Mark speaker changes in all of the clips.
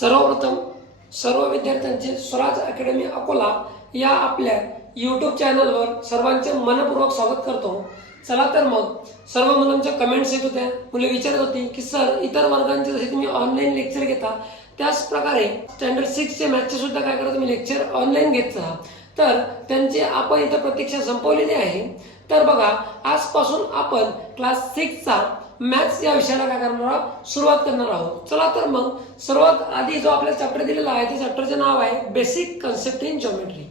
Speaker 1: सर्वप्रथम सर्व विद्यार्थ्यांचे स्वराज अकॅडमी अकोला या आपल्या यूट्यूब चॅनलवर सर्वांचे मनपूर्वक स्वागत करतो. चला तर मग सर्व मुलांच्या कमेंट्स येत होत्या. मुले विचारत होती की सर इतर वर्गांचे जसे तुम्ही ऑनलाईन लेक्चर घेता त्याच प्रकारे स्टँडर्ड सिक्सचे मॅथचे सुद्धा काय करा? तुम्ही लेक्चर ऑनलाईन घेत जा. तर त्यांची आपण इथं प्रतीक्षा संपवलेली आहे. तर बघा आजपासून आपण क्लास सिक्सचा मॅथ्स या विषयाला काय करणार आहोत? सुरुवात करणार आहोत. चला तर मग सर्वात आधी जो आपल्याला चॅप्टर दिलेला आहे त्या चॅप्टरचं नाव आहे बेसिक कन्सेप्ट इन जॉमेट्री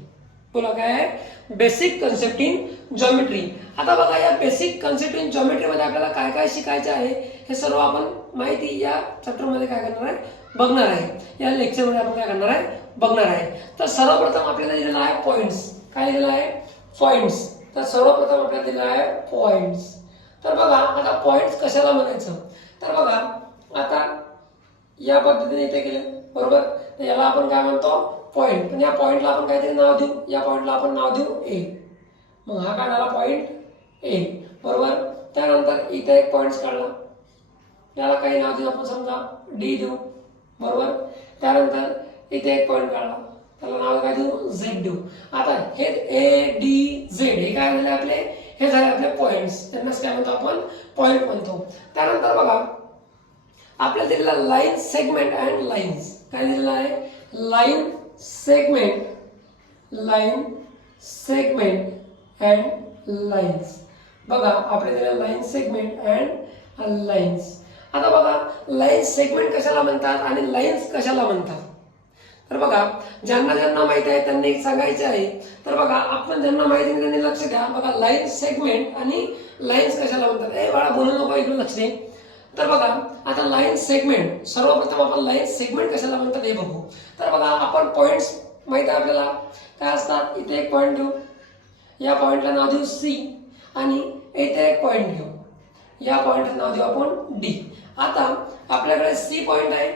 Speaker 1: बोला काय आहे? बेसिक कन्सेप्ट इन जॉमेट्री आता बघा या बेसिक कन्सेप्ट इन जॉमेट्रीमध्ये आपल्याला काय काय शिकायचे आहे हे सर्व आपण माहिती या चॅप्टरमध्ये काय करणार आहे? बघणार आहे. या लेक्चरमध्ये आपण काय करणार आहे? बघणार आहे. तर सर्वप्रथम आपल्याला दिलेला आहे पॉईंट्स काय दिलेला आहे? पॉईंट्स तर सर्वप्रथम आपल्याला दिलेला आहे पॉईंट्स तर बघा आता पॉईंट्स कशाला म्हणायचं? तर बघा आता या पद्धतीने इथे केलं. बरोबर? तर याला आपण काय म्हणतो? पॉईंट पण या पॉईंटला आपण काहीतरी नाव देऊ. या पॉईंटला आपण नाव देऊ ए मग हा काय झाला पॉईंट ए बरोबर? त्यानंतर इथे एक पॉईंट्स काढला. याला काही नाव देऊ आपण समजा. डी देऊ. बरोबर? त्यानंतर इथे एक पॉईंट काढला. त्याला नाव काय देऊ? झेड देऊ. आता हे ए डी झेड हे काय झाले आपले? हे झाले आपले पॉईंट्स त्यांनाच काय म्हणतो आपण. पॉईंट म्हणतो. त्यानंतर बघा आपल्याला दिलेला लाईन सेगमेंट अँड लाईन्स काय दिलेलं आहे? Line segment line segment and lines बघा आपल्याला दिलेला लाईन सेगमेंट अँड लाईन्स आता बघा लाईन सेगमेंट कशाला म्हणतात आणि लाईन्स कशाला म्हणतात? तर बघा ज्यांना ज्यांना माहिती आहे त्यांनी एक सांगायचे आहे. तर बघा आपण ज्यांना माहिती नाही त्यांनी लक्ष द्या. बघा लाईन सेगमेंट आणि लाईन्स कशाला म्हणतात? ए बाळा बोलू नको इकडे लक्ष दे. तर बघा आता लाईन सेगमेंट सर्वप्रथम आपण लाईन सेगमेंट कशाला म्हणतात हे बघू. तर बघा आपण पॉईंट्स माहिती आहे आपल्याला? काय असतात? इथे एक पॉईंट घेऊ. या पॉईंटला नाव देऊ सी आणि इथे एक पॉईंट घेऊ. या पॉईंटला नाव देऊ आपण डी आता आपल्याकडे सी पॉईंट आहे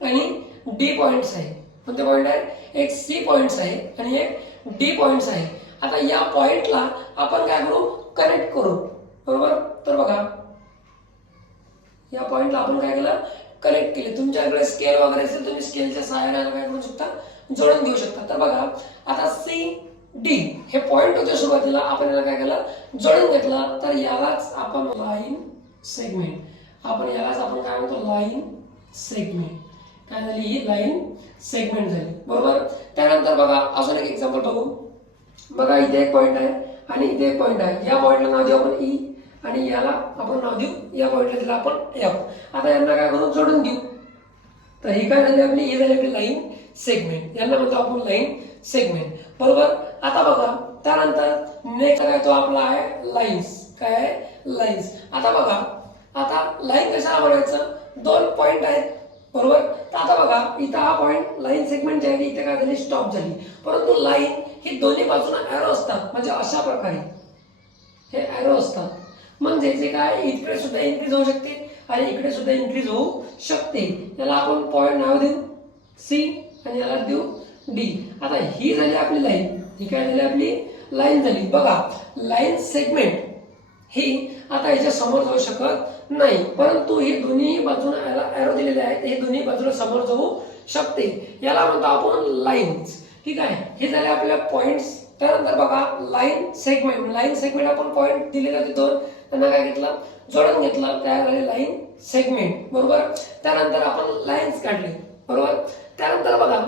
Speaker 1: आणि डी पॉईंट्स आहे. कोणते पॉईंट आहे एक सी पॉईंट्स आहे आणि एक डी पॉईंट्स आहे. आता या पॉईंटला आपण काय करू? कनेक्ट करू. बरोबर? तर बघा. या पॉईंटला आपण काय केलं? कनेक्ट केले. तुमच्याकडे स्केल वगैरे असेल तुम्ही स्केलच्या सहाय्याने काय करू शकता? जोडून घेऊ शकता. तर बघा. आता सी डी हे पॉईंट होते सुरुवातीला. आपण याला काय केलं? जोडून घेतलं. तर यालाच आपण लाईन सेगमेंट आपण यालाच आपण काय म्हणतो? लाईन सेगमेंट काय झाली? ही लाईन सेगमेंट झाली. बरोबर? त्यानंतर बघा अजून एक एक्झाम्पल बघू. बघा इथे एक पॉईंट आहे आणि इथे एक पॉईंट आहे. या पॉईंटला नाव देऊ आपण ई आणि याला आपण नाव देऊ. या पॉईंटला दिला आपण एफ आता यांना काय करू? जोडून घेऊ तर ही काय झाली आपली? ही झाली आपली लाईन सेगमेंट यांना म्हणतो आपण लाईन सेगमेंट बरोबर? आता बघा त्यानंतर नेक्स्ट काय तो आपला आहे? लाईन्स काय आहे? लाईन्स आता बघा आता लाईन कशाला म्हणायचं दोन पॉईंट आहेत. बरोबर? तर आता बघा इथं हा पॉईंट लाईन सेगमेंट जी आहे इथे काय झाली? स्टॉप झाली. परंतु लाईन ही दोन्ही बाजूला ॲरो असतात. म्हणजे अशा प्रकारे. हे ॲरो असतात. म्हणजे जे काय इकडे सुद्धा इन्क्रीज होऊ शकते आणि इकडे सुद्धा इन्क्रीज होऊ शकते. याला आपण पॉईंट नाव देऊ. सी आणि याला देऊ डी आता ही झाली आपली लाईन ही काय झाली आपली? लाईन झाली. बघा लाईन सेगमेंट ही आता याच्या समोर जाऊ शकत नाही. परंतु ही दोन्ही बाजूला याला अॅरो दिलेले आहेत. हे दोन्ही बाजूला समोर जाऊ शकते. याला म्हणतो आपण लाईन्स ठीक आहे? हे झाले आपल्या पॉईंट्स त्यानंतर बघा लाईन सेगमेंट लाईन सेगमेंट आपण पॉईंट दिलेला होते दोन त्यांना काय घेतलं? जोडून घेतलं. तयार झाले लाईन सेगमेंट बरोबर? त्यानंतर आपण लाईन्स काढले. बरोबर? त्यानंतर बघा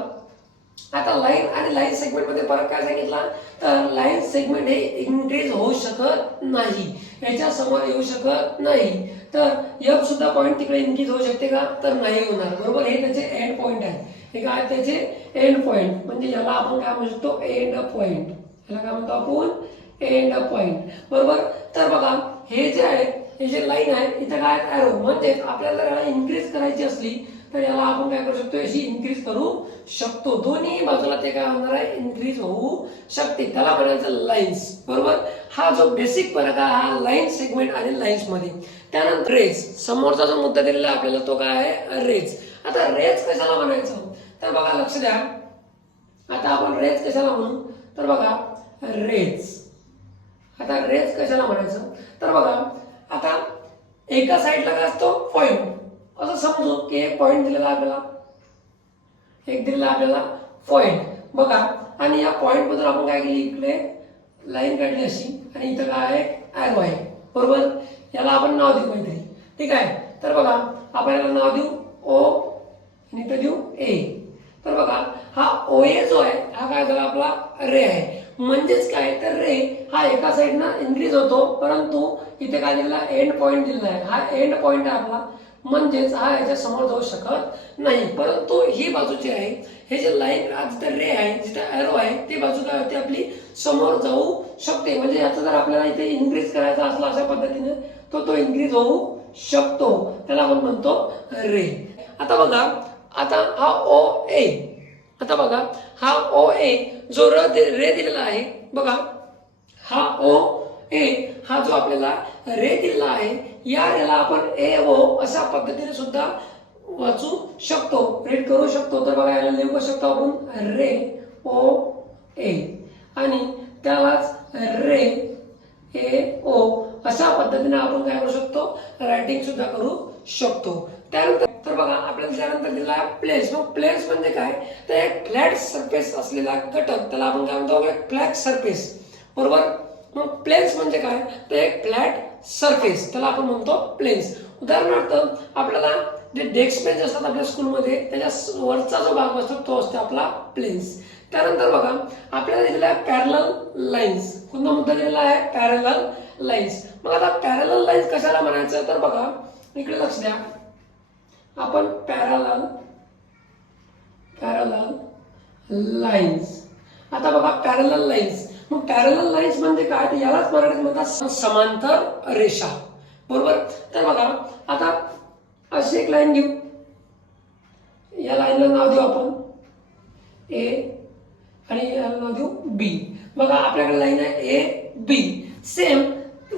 Speaker 1: आता लाईन आणि लाईन सेगमेंटमध्ये फरक काय सांगितला? तर लाईन सेगमेंट हे इन्क्रीज होऊ शकत नाही. याच्या समोर येऊ शकत नाही. तर एफ सुद्धा पॉईंट तिकडे इन्क्रीज होऊ शकते का? तर नाही होणार. बरोबर? हे त्याचे एंड पॉईंट आहे. हे काय? त्याचे एंड पॉईंट म्हणजे याला आपण काय म्हणू शकतो? एंड पॉईंट याला काय म्हणतो आपण? एंड पॉईंट बरोबर? तर बघा हे जे आहे हे जे लाईन आहे इथं काय अरो म्हणजे आपल्याला याला इन्क्रीज करायची असली तर याला आपण काय करू शकतो याची इन्क्रीज करू शकतो. दोन्ही बाजूला ते काय होणार आहे? इन्क्रीज होऊ शकते. त्याला म्हणायचं लाईन्स बरोबर? हा जो बेसिक फरक आहे हा लाईन सेगमेंट आणि लाईन्समध्ये. त्यानंतर रेज समोरचा जो मुद्दा दिलेला आहे आपल्याला तो काय आहे? रेज आता रेज कशाला म्हणायचं? तर बघा लक्ष द्या. आता आपण रेज कशाला म्हणू? तर बघा रेज आता रेज कशाला म्हणायचं? तर बघा आता एका साईडला काय असतो? पॉईंट असं समजू की एक पॉईंट दिलेला आपल्याला. एक दिलेला आपल्याला पॉईंट बघा आणि या पॉइंट आपण काय केली इकडे? लाईन काढली अशी. आणि इथं काय आहे? ॲरो आहे. बरोबर? याला आपण नाव देऊ काहीतरी. ठीक आहे? तर बघा आपण याला नाव देऊ ओ आणि इथं देऊ ए तर बघा हा ओ ए जो आहे हा काय झाला आपला? रे आहे. म्हणजेच काय? तर रे हा एका साईडनं इन्क्रीज होतो परंतु इथे काय दिलेला? एंड पॉईंट दिलेला आहे. हा एंड पॉईंट आहे आपला. म्हणजेच हा याच्या समोर जाऊ शकत नाही. परंतु ही बाजू जी आहे हे जे लाईन जिथे रे आहे जिथे एरो आहे ती बाजू काय होते आपली? समोर जाऊ शकते. म्हणजे याचा जर आपल्याला इथे इन्क्रीज करायचा असला अशा पद्धतीने तो तो इन्क्रीज होऊ शकतो. त्याला आपण म्हणतो रे आता बघा आता हा ओ ए आता बघा हा ओ ए जो र रे दिलेला आहे बघा हा ओ ए हा जो आपल्याला रे दिलेला आहे या रेला आपण ए ओ अशा पद्धतीने सुद्धा वाचू शकतो. रीड करू शकतो. तर बघा याला लिहू शकतो आपण रे ओ ए. आणि त्यालाच रे ए ओ अशा पद्धतीने आपण काय करू शकतो? रायटिंग सुद्धा करू शकतो. त्यानंतर तर बघा आपल्याला त्यानंतर दिला प्लेस मग प्लेस म्हणजे काय? तर एक फ्लॅट सरफेस असलेला घटक. त्याला आपण काय म्हणतो? फ्लॅट सरफेस बरोबर? मग प्लेन्स म्हणजे काय? तर एक फ्लॅट सरफेस त्याला आपण म्हणतो प्लेन्स उदाहरणार्थ आपल्याला जे डेस्क बेंच असतात आपल्या स्कूलमध्ये त्याच्या वरचा जो भाग असतो तो असतो आपला प्लेन्स त्यानंतर बघा आपल्याला दिलेला आहे पॅरल लाईन्स कोणता मुद्दा दिलेला आहे पॅरल लाईन्स मग आता पॅरल लाईन्स कशाला म्हणायचं? तर बघा इकडे लक्ष द्या. आपण पॅरल पॅरल लाईन्स आता बघा पॅरल लाईन्स मग पॅरल लाईन्स म्हणजे काय तर यालाच मराठीत म्हणतात समांतर रेषा. बरोबर? तर बघा आता अशी एक लाईन घेऊ. या लाईनला नाव देऊ आपण. ए आणि याला नाव देऊ बी बघा आपल्याकडे लाईन आहे ए बी सेम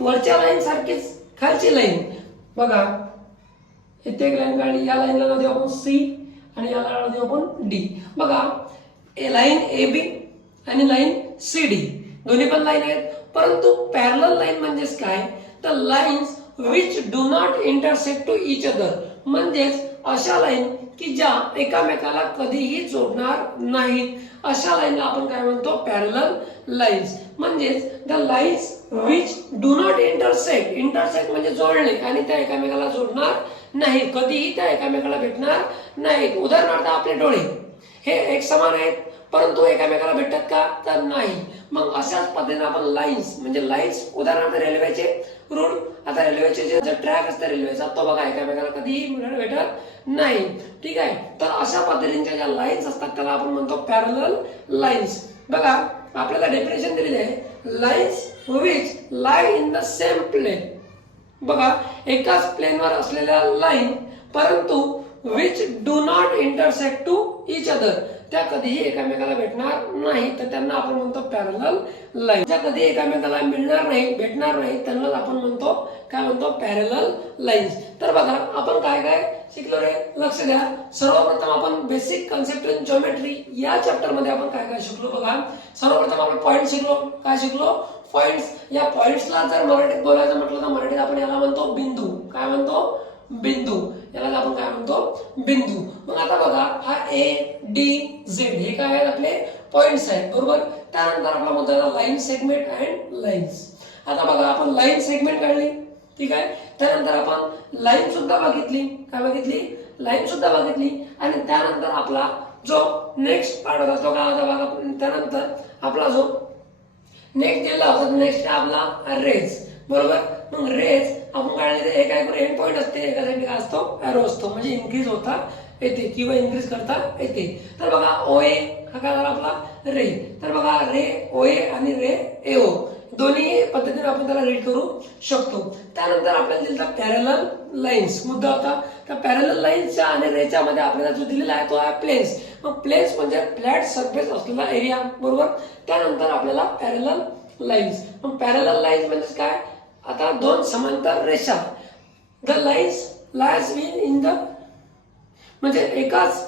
Speaker 1: वरच्या लाईन सारखीच खालची लाईन बघा इथे एक लाईन काढली. या लाईनला नाव देऊ आपण सी आणि याला नाव देऊ आपण डी बघा ए लाईन ए बी आणि लाईन सी डी दोन्ही पण लाईन आहेत. परंतु पॅरल लाईन म्हणजेच काय? तर lines which do not intersect to each other म्हणजेच अशा लाईन की ज्या एकामेकाला कधीही जोडणार नाहीत. अशा लाईनला आपण काय म्हणतो? पॅरल लाईन्स म्हणजेच the lines which do not intersect intersect म्हणजे जोडणे आणि त्या एकामेकाला जोडणार नाही कधीही त्या एकामेकाला भेटणार नाहीत. उदाहरणार्थ आपले डोळे. हे एक समान आहेत. परंतु एकामेकाला भेटतात का? तर नाही. मग अशाच पद्धतीने आपण लाईन्स म्हणजे लाईन्स उदाहरणार्थ रेल्वेचे रूळ आता रेल्वेचे जे ट्रॅक असतं रेल्वेचा तो बघा एकामेकाला कधीही मिळायला भेटत नाही. ठीक आहे? तर अशा पद्धतीच्या ज्या लाईन्स असतात त्याला आपण म्हणतो पॅरल लाईन्स बघा आपल्याला डेफिनेशन दिलेली आहे. Lines which lie in the same plane बघा एकाच प्लेनवर असलेल्या लाईन परंतु which do not intersect to each other त्या कधीही एकामेकाला भेटणार नाही तर त्यांना आपण म्हणतो पॅरल लाईन ज्या कधी एकामेकाला मिळणार नाही भेटणार नाही त्यांना आपण म्हणतो काय म्हणतो पॅरल लाईन्स तर बघा आपण काय काय शिकलो रे? लक्ष द्या. सर्वप्रथम आपण बेसिक कन्सेप्ट इन ज्योमेट्री या चॅप्टरमध्ये आपण काय काय शिकलो बघा. सर्वप्रथम आपण पॉईंट शिकलो. काय शिकलो? पॉईंट्स या पॉईंट्सला जर मराठीत बोलायचं म्हटलं तर मराठीत आपण याला म्हणतो बिंदू. काय म्हणतो? बिंदू. याला आपण काय म्हणतो? बिंदू. मग आता बघा हा ए डी झेड हे काय आहेत आपले? पॉइंट्स आहेत बरोबर? त्यानंतर आपला मुद्दा लाईन सेगमेंट अँड लाईन्स आता बघा आपण लाईन सेगमेंट काढली. ठीक आहे? त्यानंतर आपण लाईन सुद्धा बघितली. काय बघितली? लाईन सुद्धा बघितली. आणि त्यानंतर आपला जो नेक्स्ट पार्ट होता तो काय होता बघा? त्यानंतर आपला जो नेक्स्ट दिला होता नेक्स्ट आपला रेज बरोबर? मग रेज आपण काढले एक आहे एंड पॉईंट असते एका साईड काय असतो अॅरो असतो. म्हणजे इन्क्रीज होता येते. किंवा इन्क्रीज करता येते. तर बघा ओ ए हा काय झाला आपला? रे तर बघा रे ओ ए आणि रे ए ओ दोन्ही पद्धतीने आपण त्याला रीड करू शकतो. त्यानंतर आपल्याला दिलता पॅरल लाईन्स मुद्दा होता. त्या पॅरल लाईन्सच्या आणि रेच्या मध्ये आपल्याला जो दिलेला आहे तो आहे प्लेन्स मग प्लेन्स म्हणजे फ्लॅट सरफेस असलेला एरिया बरोबर? त्यानंतर आपल्याला पॅरल लाईन्स मग पॅरल लाईन्स म्हणजे काय? आता दोन समांतर रेषा. The lines lies mean in the म्हणजे एकाच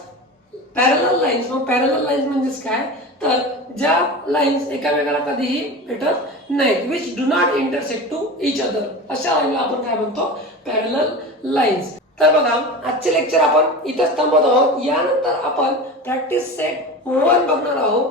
Speaker 1: पॅरल लाईन्स मग पॅरल लाईन्स म्हणजेच काय? तर ज्या लाईन्स एकामेकाला कधीही भेटत नाहीत which do not intersect to each other अशा लाईनला आपण काय म्हणतो? पॅरल लाईन्स तर बघा आजचे लेक्चर आपण इथंच थांबत आहोत. यानंतर आपण प्रॅक्टिस सेट वन बघणार आहोत.